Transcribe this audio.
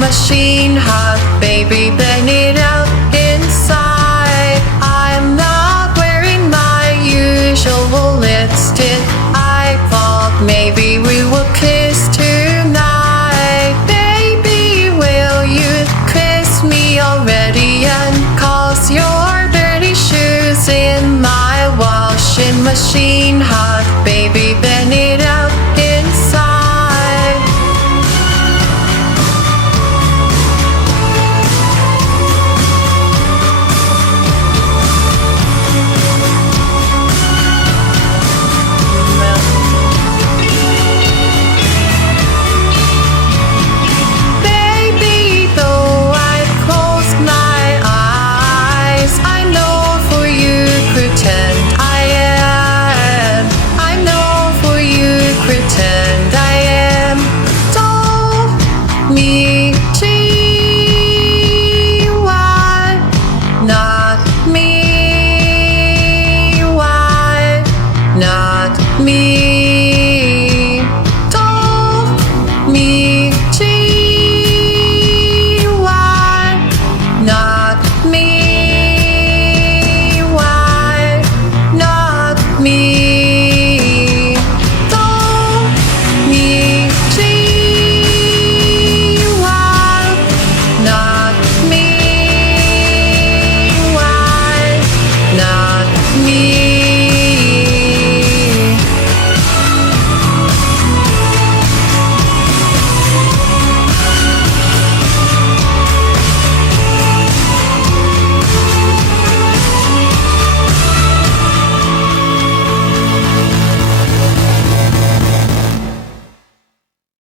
machine hot, baby, bend it out inside. I'm not wearing my usual lipstick. I thought maybe we would kiss tonight. Baby, will you kiss me already and cause your dirty shoes in my washing machine hot, baby, bend it out inside. Me